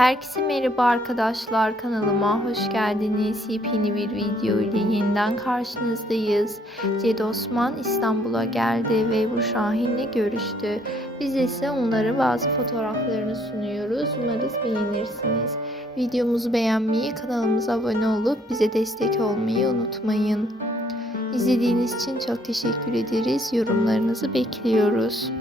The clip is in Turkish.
Herkese merhaba arkadaşlar kanalıma hoş geldiniz. Yepyeni bir video ile yeniden karşınızdayız. Ced Osman İstanbul'a geldi ve bu Şahin'le görüştü. Biz ise onlara bazı fotoğraflarını sunuyoruz. Umarız beğenirsiniz. Videomuzu beğenmeyi, kanalımıza abone olup bize destek olmayı unutmayın. İzlediğiniz için çok teşekkür ederiz. Yorumlarınızı bekliyoruz.